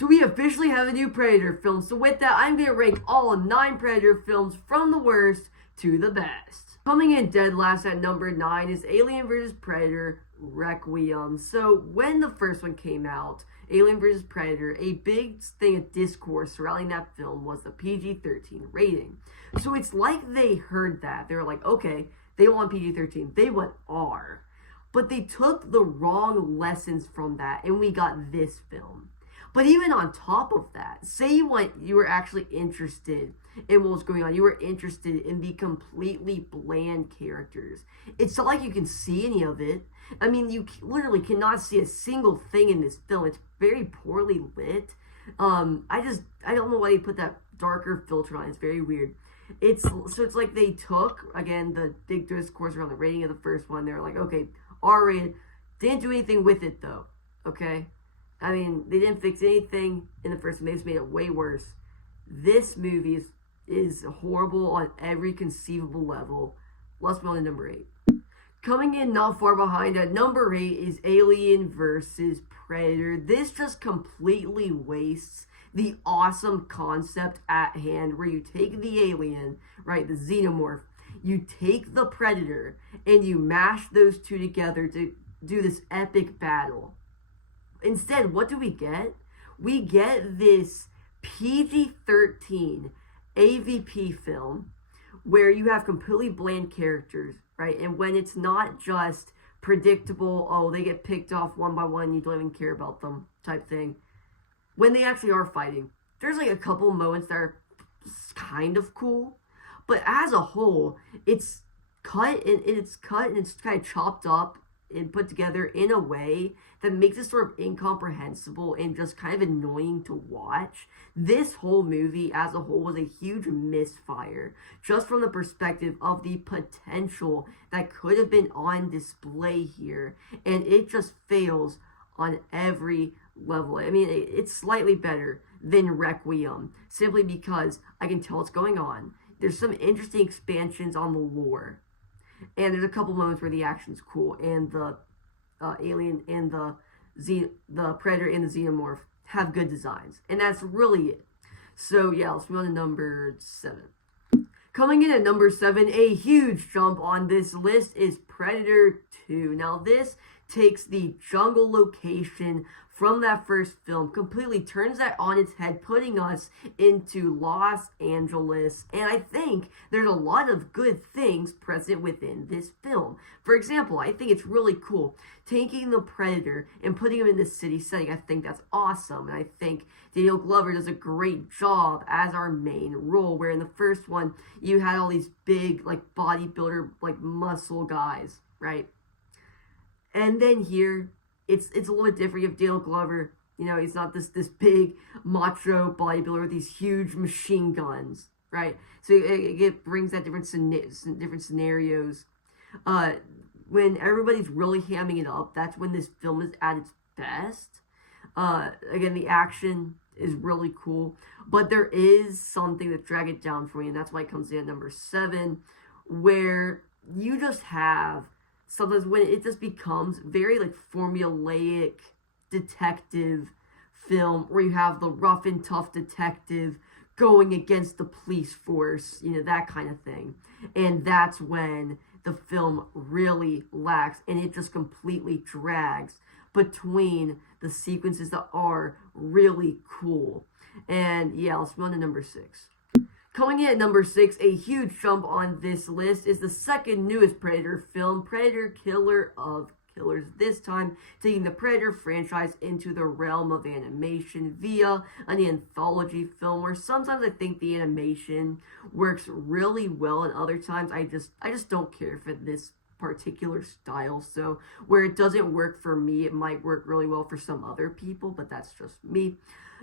So we officially have a new Predator film. So with that, I'm going to rank all 9 Predator films from the worst to the best. Coming in dead last at number 9 is Alien vs. Predator Requiem. So when the first one came out, Alien vs. Predator, a big thing of discourse surrounding that film was the PG-13 rating. So it's like they heard that. They were like, okay, they don't want PG-13. They want R. But they took the wrong lessons from that, and we got this film. But even on top of that, say you were actually interested in what was going on. You were interested in the completely bland characters. It's not like you can see any of it. I mean, you literally cannot see a single thing in this film. It's very poorly lit. I don't know why they put that darker filter on. It's very weird. It's like they took, again, the big discourse around the rating of the first one. They were like, okay, R-rated. Didn't do anything with it, though. Okay? I mean, they didn't fix anything in the first one. They just made it way worse. This movie is horrible on every conceivable level. Let's move on to number 8. Coming in not far behind at number 8 is Alien vs. Predator. This just completely wastes the awesome concept at hand where you take the alien, right, the xenomorph, you take the Predator, and you mash those two together to do this epic battle. Instead, what do we get? We get this PG-13 AVP film where you have completely bland characters, right? And when it's not just predictable, oh, they get picked off one by one, you don't even care about them type thing. When they actually are fighting, there's like a couple moments that are kind of cool. But as a whole, it's cut and it's kind of chopped up and put together in a way that makes it sort of incomprehensible and just kind of annoying to watch. This whole movie as a whole was a huge misfire, just from the perspective of the potential that could have been on display here, and it just fails on every level. I mean, it's slightly better than Requiem, simply because I can tell what's going on. There's some interesting expansions on the lore. And there's a couple moments where the action's cool, and the alien and the Predator and the Xenomorph have good designs. And that's really it. So yeah, let's move on to number 7. Coming in at number 7, a huge jump on this list is Predator 2. Now this takes the jungle location from that first film, completely turns that on its head, putting us into Los Angeles. And I think there's a lot of good things present within this film. For example, I think it's really cool taking the Predator and putting him in this city setting. I think that's awesome. And I think Daniel Glover does a great job as our main role, where in the first one, you had all these big, like, bodybuilder, like, muscle guys, right? And then here, it's a little bit different. You have Daniel Glover. You know, he's not this big macho bodybuilder with these huge machine guns, right? So it brings that different scenarios. When everybody's really hamming it up, that's when this film is at its best. Again, the action is really cool, but there is something that drag it down for me, and that's why it comes in at number 7, where you just have sometimes when it just becomes very like formulaic detective film, where you have the rough and tough detective going against the police force, you know, that kind of thing. And that's when the film really lacks, and it just completely drags between the sequences that are really cool. And yeah, let's move on to number 6. Coming in at number 6, a huge jump on this list is the second newest Predator film, Predator Killer of Killers, this time taking the Predator franchise into the realm of animation via an anthology film, where sometimes I think the animation works really well, and other times I just don't care for this particular style. So where it doesn't work for me, it might work really well for some other people, but that's just me.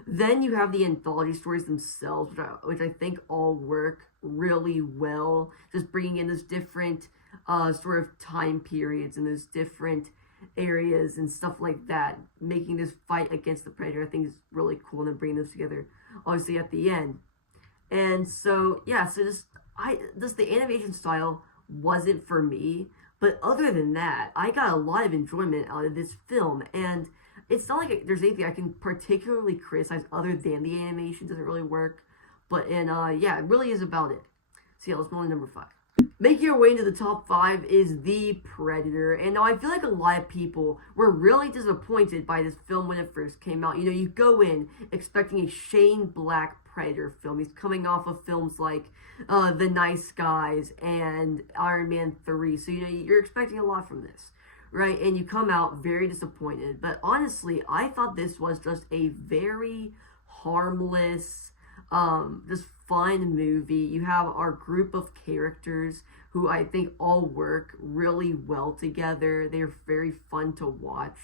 Then you have the anthology stories themselves, which I think all work really well, just bringing in those different sort of time periods and those different areas and stuff like that, making this fight against the Predator, I think is really cool, and then bringing those together, obviously, at the end. And so, yeah, so just the animation style wasn't for me, but other than that, I got a lot of enjoyment out of this film. And it's not like there's anything I can particularly criticize other than the animation doesn't really work. But, and yeah, it really is about it. So yeah, let's move on to number 5. Making our way into the top 5 is The Predator. And now I feel like a lot of people were really disappointed by this film when it first came out. You know, you go in expecting a Shane Black Predator film. He's coming off of films like The Nice Guys and Iron Man 3. So, you know, you're expecting a lot from this, right? And you come out very disappointed. But honestly, I thought this was just a very harmless, just fun movie. You have our group of characters who I think all work really well together. They're very fun to watch,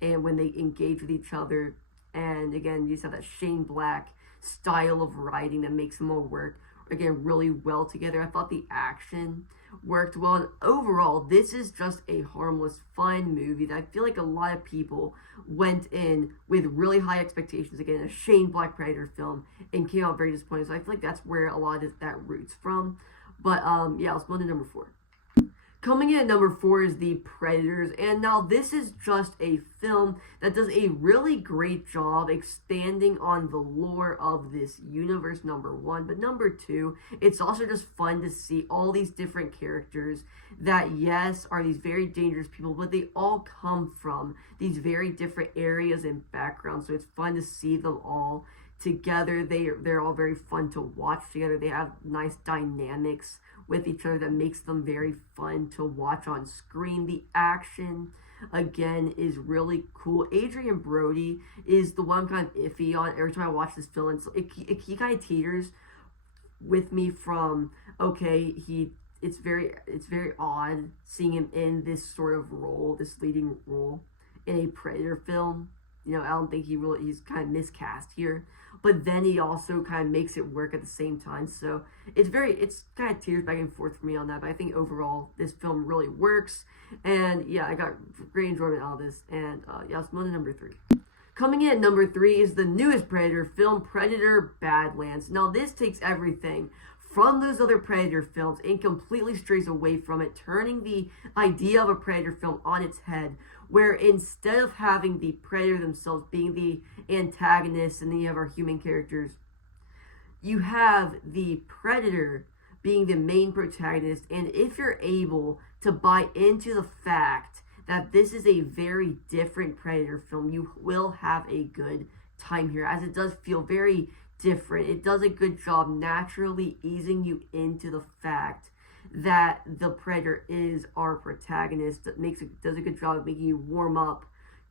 and when they engage with each other, and again, you just have that Shane Black style of writing that makes them all work again really well together. I thought the action worked well, and overall this is just a harmless fun movie that I feel like a lot of people went in with really high expectations, again a Shane Black Predator film, and came out very disappointed. So I feel like that's where a lot of that roots from. But yeah, let's go on to number 4. Coming in at number 4 is The Predators, and now this is just a film that does a really great job expanding on the lore of this universe, number 1. But number 2, it's also just fun to see all these different characters that, yes, are these very dangerous people, but they all come from these very different areas and backgrounds, so it's fun to see them all together. They're all very fun to watch together. They have nice dynamics with each other that makes them very fun to watch on screen. The action, again, is really cool. Adrian Brody is the one I'm kind of iffy on every time I watch this film. He kind of teeters with me from, okay, it's very odd seeing him in this sort of role, this leading role in a Predator film. You know, I don't think he's kind of miscast here. But then he also kind of makes it work at the same time. So it's kind of tears back and forth for me on that. But I think overall, this film really works. And yeah, I got great enjoyment out of this. And yeah, let's move on to number 3. Coming in at number 3 is the newest Predator film, Predator Badlands. Now this takes everything from those other Predator films and completely strays away from it, turning the idea of a Predator film on its head, where instead of having the Predator themselves being the antagonist and then you have our human characters, you have the Predator being the main protagonist. And if you're able to buy into the fact that this is a very different Predator film, you will have a good time here, as it does feel very different. It does a good job naturally easing you into the fact that the Predator is our protagonist. That does a good job of making you warm up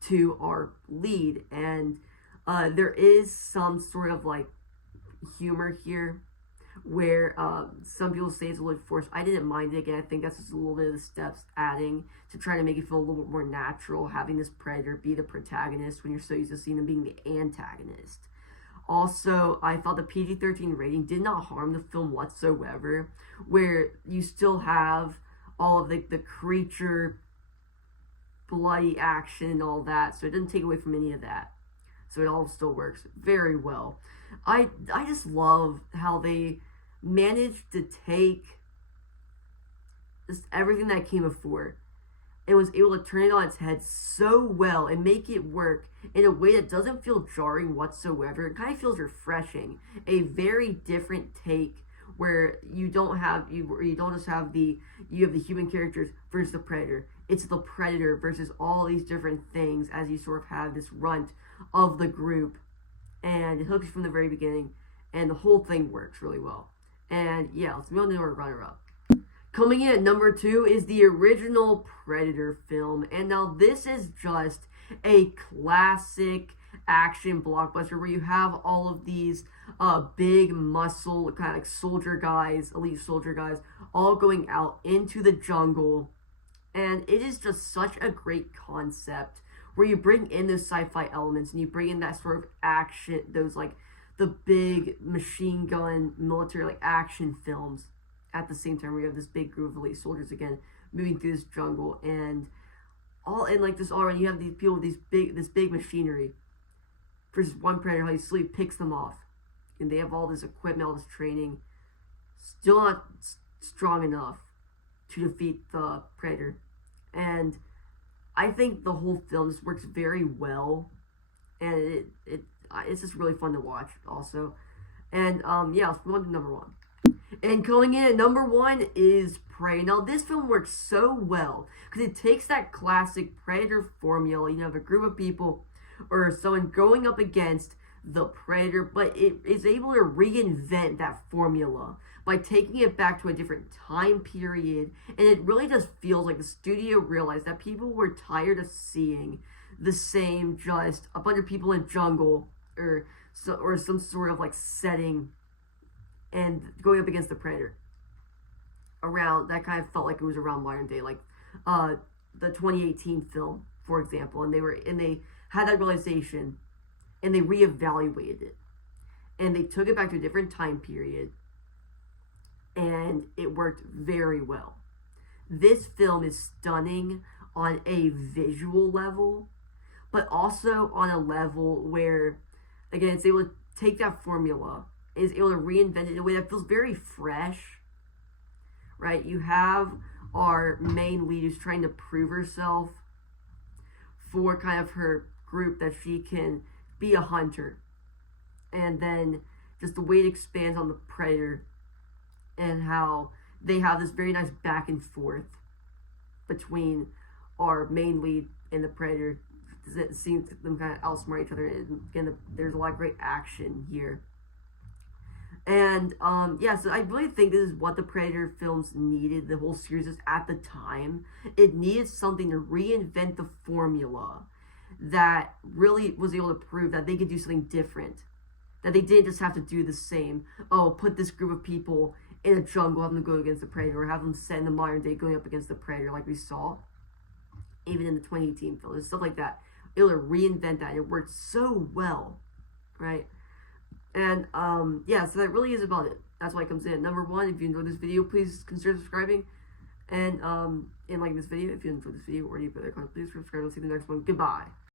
to our lead. And there is some sort of like humor here where some people say it's a little forced. I didn't mind it. Again, I think that's just a little bit of the steps adding to try to make it feel a little bit more natural, having this Predator be the protagonist when you're so used to seeing him being the antagonist. Also, I thought the PG-13 rating did not harm the film whatsoever, where you still have all of the creature bloody action and all that, so it doesn't take away from any of that. So it all still works very well. I just love how they managed to take just everything that came before and was able to turn it on its head so well and make it work in a way that doesn't feel jarring whatsoever. It kind of feels refreshing. A very different take where you don't just have you have the human characters versus the Predator. It's the Predator versus all these different things as you sort of have this runt of the group, and it hooks you from the very beginning, and the whole thing works really well. And yeah, let's move on to our runner-up. Coming in at number 2 is the original Predator film, and now this is just a classic action blockbuster where you have all of these big muscle kind of like soldier guys, elite soldier guys, all going out into the jungle, and it is just such a great concept where you bring in those sci-fi elements and you bring in that sort of action, those like the big machine gun military like action films at the same time where you have this big group of elite soldiers again moving through this jungle, and like this already you have these people with this big machinery versus one Predator how he slowly picks them off, and they have all this equipment, all this training, still not strong enough to defeat the Predator. And I think the whole film just works very well and it's just really fun to watch also. And yeah, let's move on to number one. And going in at number one is Prey. Now, this film works so well because it takes that classic Predator formula. You have a group of people or someone going up against the Predator, but it is able to reinvent that formula by taking it back to a different time period. And it really just feels like the studio realized that people were tired of seeing the same, just a bunch of people in jungle or some sort of like setting and going up against the Predator. Around that kind of felt like it was around modern day, like the 2018 film, for example, and they had that realization, and they reevaluated it, and they took it back to a different time period, and it worked very well. This film is stunning on a visual level, but also on a level where, again, it's able to take that formula, is able to reinvent it in a way that feels very fresh. Right, you have our main lead who's trying to prove herself for kind of her group that she can be a hunter, and then just the way it expands on the Predator and how they have this very nice back and forth between our main lead and the Predator. It seems them kind of outsmart each other, and again, there's a lot of great action here. And yeah, so I really think this is what the Predator films needed, the whole series is at the time. It needed something to reinvent the formula that really was able to prove that they could do something different. That they didn't just have to do the same, oh, put this group of people in a jungle, have them go against the Predator, or have them set in the modern day going up against the Predator like we saw, even in the 2018 film, and stuff like that. Able to reinvent that, and it worked so well, right? And yeah, so that really is about it. That's why it comes in. Number one, if you enjoyed this video, please consider subscribing and liking this video. If you enjoyed this video or any other content, please subscribe. We'll see you in the next one. Goodbye.